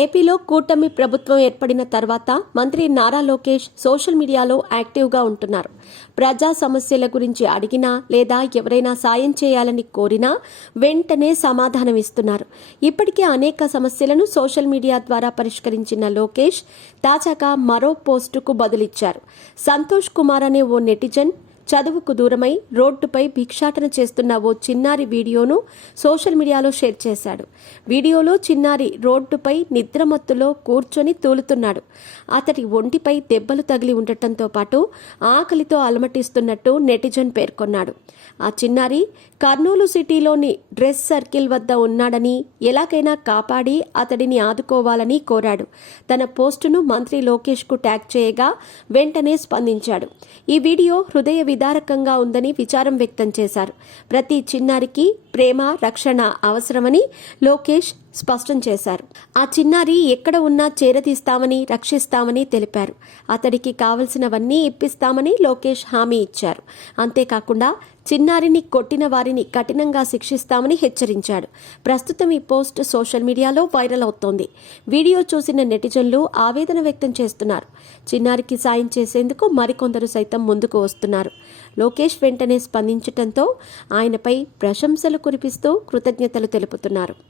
ఏపీలో కూటమి ప్రభుత్వం ఏర్పడిన తర్వాత మంత్రి నారా లోకేష్ సోషల్ మీడియాలో యాక్టివ్గా ఉంటున్నారు. ప్రజా సమస్యల గురించి అడిగినా లేదా ఎవరైనా సాయం చేయాలని కోరినా వెంటనే సమాధానమిస్తున్నారు. ఇప్పటికే అనేక సమస్యలను సోషల్ మీడియా ద్వారా పరిష్కరించిన లోకేష్ తాజాగా మరో పోస్టుకు బదులిచ్చారు. సంతోష్ కుమార్ అనే ఓ నెటిజన్ చదువుకు దూరమై రోడ్డుపై భిక్షాటన చేస్తున్న ఓ చిన్నారి వీడియోను సోషల్ మీడియాలో షేర్ చేశాడు. వీడియోలో చిన్నారి రోడ్డుపై నిద్రమత్తులో కూర్చొని తూలుతున్నాడు. అతడి ఒంటిపై దెబ్బలు తగిలి ఉండటంతో పాటు ఆకలితో అలమటిస్తున్నట్టు నెటిజన్ పేర్కొన్నాడు. ఆ చిన్నారి కర్నూలు సిటీలోని డ్రెస్ సర్కిల్ వద్ద ఉన్నాడని, ఎలాగైనా కాపాడి అతడిని ఆదుకోవాలని కోరాడు. తన పోస్టును మంత్రి లోకేష్కు ట్యాగ్ చేయగా వెంటనే స్పందించాడు. ఈ వీడియో హృదయ విదారకంగా ఉందని విచారం వ్యక్తం చేశారు. ప్రతి చిన్నారికి ప్రేమ, రక్షణ అవసరమని లోకేష్ స్పష్టం చేశారు. ఆ చిన్నారి ఎక్కడ ఉన్నా చేరదీస్తామని, రక్షిస్తామని తెలిపారు. అతడికి కావలసినవన్నీ ఇప్పిస్తామని లోకేష్ హామీ ఇచ్చారు. అంతేకాకుండా చిన్నారిని కొట్టిన వారిని కఠినంగా శిక్షిస్తామని హెచ్చరించాడు. ప్రస్తుతం ఈ పోస్ట్ సోషల్ మీడియాలో వైరల్ అవుతోంది. వీడియో చూసిన నెటిజన్లు ఆవేదన వ్యక్తం చేస్తున్నారు. చిన్నారికి సాయం చేసేందుకు మరికొందరు సైతం ముందుకు వస్తున్నారు. లోకేష్ వెంటనే స్పందించడంతో ఆయనపై ప్రశంసలు కురిపిస్తూ కృతజ్ఞతలు తెలుపుతున్నారు.